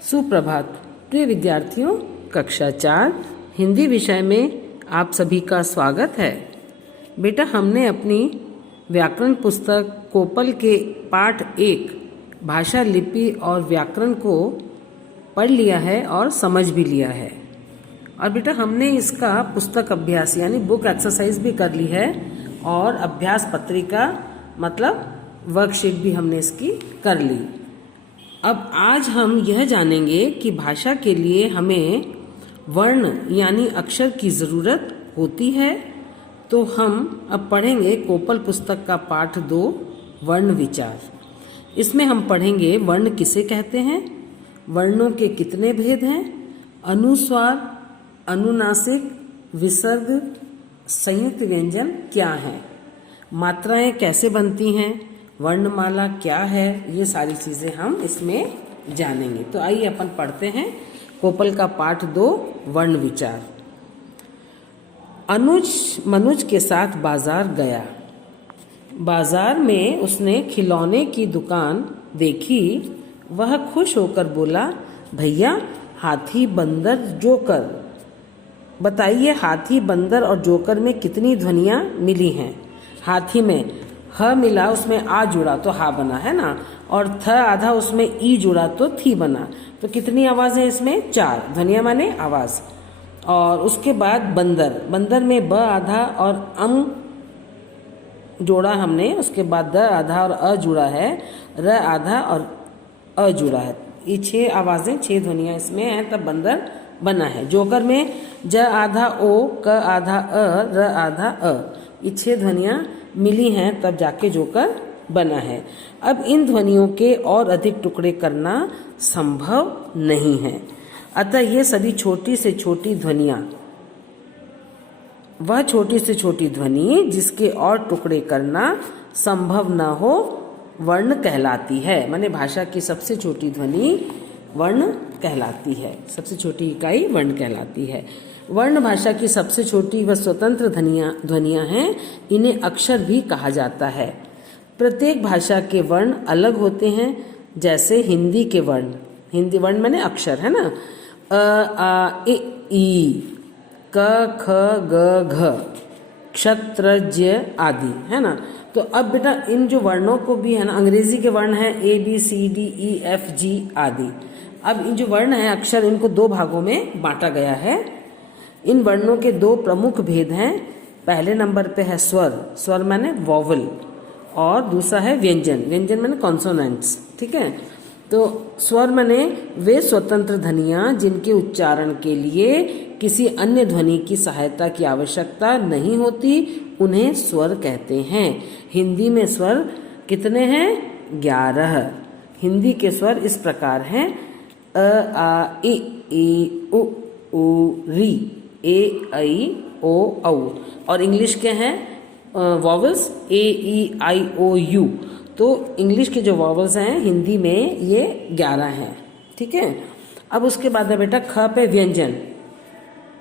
सुप्रभात प्रिय विद्यार्थियों, कक्षा 4 हिंदी विषय में आप सभी का स्वागत है। बेटा, हमने अपनी व्याकरण पुस्तक कोपल के पाठ 1 भाषा, लिपि और व्याकरण को पढ़ लिया है और समझ भी लिया है। और बेटा, हमने इसका पुस्तक अभ्यास यानी बुक एक्सरसाइज भी कर ली है और अभ्यास पत्रिका मतलब वर्कशीट भी हमने इसकी कर ली। अब आज हम यह जानेंगे कि भाषा के लिए हमें वर्ण यानी अक्षर की ज़रूरत होती है। तो हम अब पढ़ेंगे कोपल पुस्तक का पाठ 2 वर्ण विचार। इसमें हम पढ़ेंगे वर्ण किसे कहते हैं, वर्णों के कितने भेद हैं, अनुस्वार, अनुनासिक, विसर्ग, संयुक्त व्यंजन क्या है, मात्राएं कैसे बनती हैं, वर्णमाला क्या है, ये सारी चीज़ें हम इसमें जानेंगे। तो आइए अपन पढ़ते हैं कोपल का पाठ 2 वर्ण विचार। अनुज मनुज के साथ बाजार गया। बाजार में उसने खिलौने की दुकान देखी। वह खुश होकर बोला, भैया हाथी, बंदर, जोकर। बताइए हाथी, बंदर और जोकर में कितनी ध्वनियाँ मिली हैं। हाथी में ह मिला, उसमें आ जुड़ा तो हा बना, है ना, और थ आधा उसमें ई जुड़ा तो थी बना। तो कितनी आवाज़ें इसमें? 4 ध्वनियाँ माने आवाज़। और उसके बाद बंदर, बंदर में ब आधा और जोड़ा हमने, उसके बाद द आधा और अ जुड़ा है, र आधा और अ जुड़ा है। ये 6 आवाज़ें, 6 ध्वनियाँ इसमें हैं, तब बंदर बना है। जोकर में ज आधा ओ, क आधा अ, र आधा अ, ये 6 ध्वनियाँ मिली हैं, तब जाके जोकर बना है। अब इन ध्वनियों के और अधिक टुकड़े करना संभव नहीं है, अतः ये सभी छोटी से छोटी ध्वनियाँ, वह छोटी से छोटी ध्वनि जिसके और टुकड़े करना संभव न हो वर्ण कहलाती है। माने भाषा की सबसे छोटी ध्वनि वर्ण कहलाती है, सबसे छोटी इकाई वर्ण कहलाती है। वर्ण भाषा की सबसे छोटी व स्वतंत्र ध्वनियाँ हैं, इन्हें अक्षर भी कहा जाता है। प्रत्येक भाषा के वर्ण अलग होते हैं, जैसे हिंदी के वर्ण, हिंदी वर्ण माने अक्षर, है ना, अ आ इ ई, क ख ग घ, क्षत्र ज्य आदि, है ना। तो अब बेटा इन जो वर्णों को भी, है ना, अंग्रेजी के वर्ण हैं ABCDEFG आदि। अब इन जो वर्ण हैं अक्षर, इनको 2 भागों में बांटा गया है। इन वर्णों के 2 प्रमुख भेद हैं। पहले नंबर पे है स्वर, स्वर माने वॉवल, और दूसरा है व्यंजन, व्यंजन माने कॉन्सोनेंट्स, ठीक है। तो स्वर माने वे स्वतंत्र ध्वनियाँ जिनके उच्चारण के लिए किसी अन्य ध्वनि की सहायता की आवश्यकता नहीं होती, उन्हें स्वर कहते हैं। हिंदी में स्वर कितने हैं? 11। हिंदी के स्वर इस प्रकार हैं: अ आ इ ई उ ऊ री, ए आई ओ औ। और इंग्लिश के हैं vowels A E I O U. तो इंग्लिश के जो वॉवल्स हैं हिंदी में ये 11 हैं, ठीक है। अब उसके बाद है बेटा ख पे व्यंजन।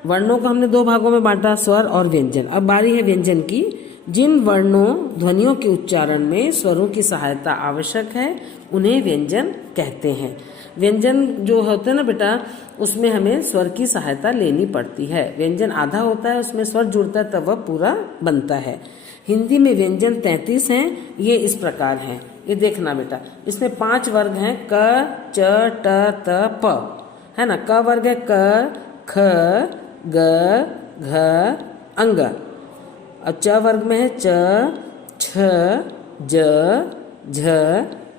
वर्णों को हमने 2 भागों में बांटा, स्वर और व्यंजन। अब बारी है व्यंजन की। जिन वर्णों ध्वनियों के उच्चारण में स्वरों की सहायता आवश्यक है, उन्हें व्यंजन कहते हैं। व्यंजन जो होते हैं ना बेटा, उसमें हमें स्वर की सहायता लेनी पड़ती है। व्यंजन आधा होता है, उसमें स्वर जुड़ता है, तब वह पूरा बनता है। हिंदी में व्यंजन 33 हैं। ये इस प्रकार हैं, ये देखना बेटा, इसमें 5 वर्ग हैं: क, च, ट, त, प, है ना। क वर्ग है क, ख, ग, घ, अंग। और च वर्ग में है च, छ, ज, झ,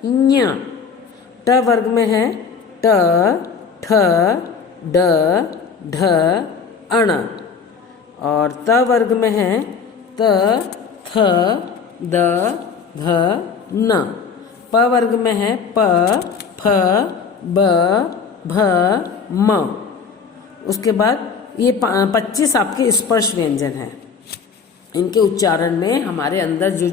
ञ। ट वर्ग में है ट, ठ, ड, ढ, अण। और त वर्ग में है त, थ, द, ध, न। प वर्ग में है प, फ, ब, भ, म। उसके बाद ये 25 आपके स्पर्श व्यंजन हैं। इनके उच्चारण में हमारे अंदर जो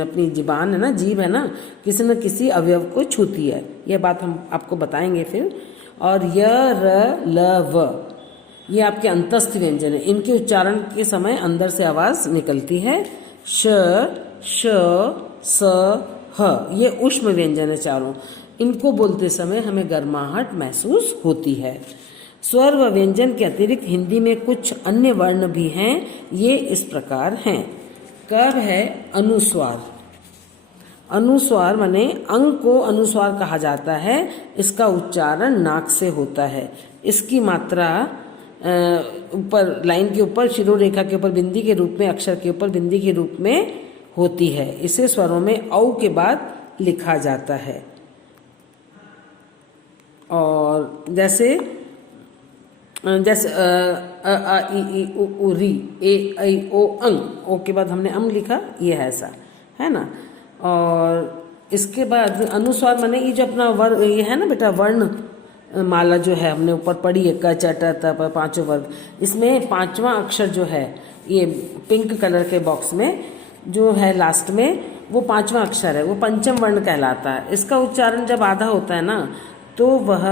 अपनी जीबान है ना, जीभ है ना, किसी न किसी अवयव को छूती है। यह बात हम आपको बताएंगे फिर। और य, र, ल, व, ये आपके अंतस्थ व्यंजन है। इनके उच्चारण के समय अंदर से आवाज निकलती है। श, श, स, ह, ये ऊष्म व्यंजन है चारों। इनको बोलते समय हमें गर्माहट महसूस होती है। स्वर व व्यंजन के अतिरिक्त हिंदी में कुछ अन्य वर्ण भी हैं, ये इस प्रकार हैं। क है अनुस्वार। अनुस्वार माने अंग को अनुस्वार कहा जाता है। इसका उच्चारण नाक से होता है। इसकी मात्रा ऊपर लाइन के ऊपर शिरोरेखा के ऊपर बिंदी के रूप में, अक्षर के ऊपर बिंदी के रूप में होती है। इसे स्वरों में औ के बाद लिखा जाता है। और जैसे अ आ इ ई उ री, ए ऐ ओ अंग, ओ के बाद हमने अम लिखा, ये है ऐसा, है ना। और इसके बाद अनुस्वार माने ये जो अपना वर्ग ये है ना बेटा, वर्ण माला जो है हमने ऊपर पढ़ी है, क च ट त प, पांचों वर्ग। इसमें पांचवा अक्षर जो है ये पिंक कलर के बॉक्स में जो है लास्ट में, वो पांचवा अक्षर है, वो पंचम वर्ण कहलाता है। इसका उच्चारण जब आधा होता है ना, तो वह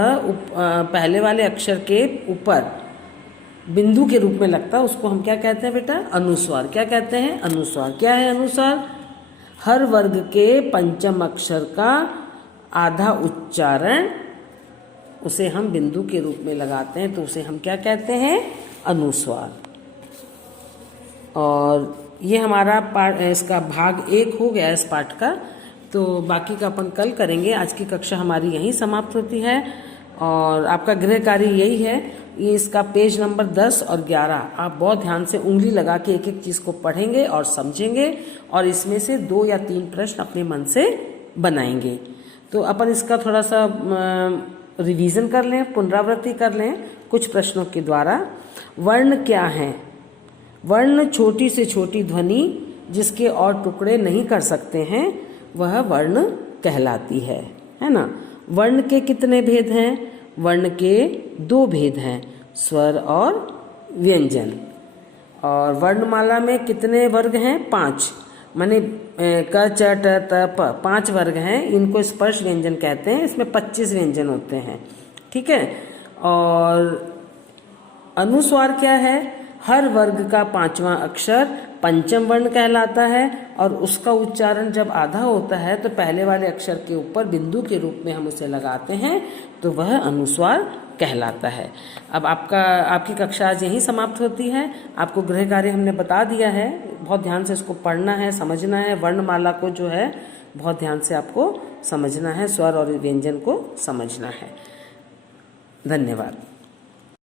पहले वाले अक्षर के ऊपर बिंदु के रूप में लगता है। उसको हम क्या कहते हैं बेटा? अनुस्वार। क्या कहते हैं? अनुस्वार। क्या है अनुस्वार? हर वर्ग के पंचम अक्षर का आधा उच्चारण उसे हम बिंदु के रूप में लगाते हैं, तो उसे हम क्या कहते हैं? अनुस्वार। और ये हमारा पाठ, इसका भाग 1 हो गया इस पाठ का। तो बाकी का अपन कल करेंगे। आज की कक्षा हमारी यहीं समाप्त होती है। और आपका गृह कार्य यही है, ये इसका पेज नंबर 10 और 11 आप बहुत ध्यान से उंगली लगा के एक एक चीज़ को पढ़ेंगे और समझेंगे, और इसमें से 2 या 3 प्रश्न अपने मन से बनाएंगे। तो अपन इसका थोड़ा सा रिवीजन कर लें, पुनरावृत्ति कर लें कुछ प्रश्नों के द्वारा। वर्ण क्या है? वर्ण छोटी से छोटी ध्वनि जिसके और टुकड़े नहीं कर सकते हैं, वह वर्ण कहलाती है ना। वर्ण के कितने भेद हैं? वर्ण के 2 भेद हैं, स्वर और व्यंजन। और वर्णमाला में कितने वर्ग हैं? 5। माने क च ट त प 5 वर्ग हैं। इनको स्पर्श व्यंजन कहते हैं। इसमें 25 व्यंजन होते हैं, ठीक है। और अनुस्वार क्या है? हर वर्ग का 5वां अक्षर पंचम वर्ण कहलाता है, और उसका उच्चारण जब आधा होता है तो पहले वाले अक्षर के ऊपर बिंदु के रूप में हम उसे लगाते हैं, तो वह अनुस्वार कहलाता है। अब आपकी कक्षा आज यहीं समाप्त होती है। आपको गृह कार्य हमने बता दिया है, बहुत ध्यान से इसको पढ़ना है, समझना है। वर्णमाला को जो है बहुत ध्यान से आपको समझना है, स्वर और व्यंजन को समझना है। धन्यवाद।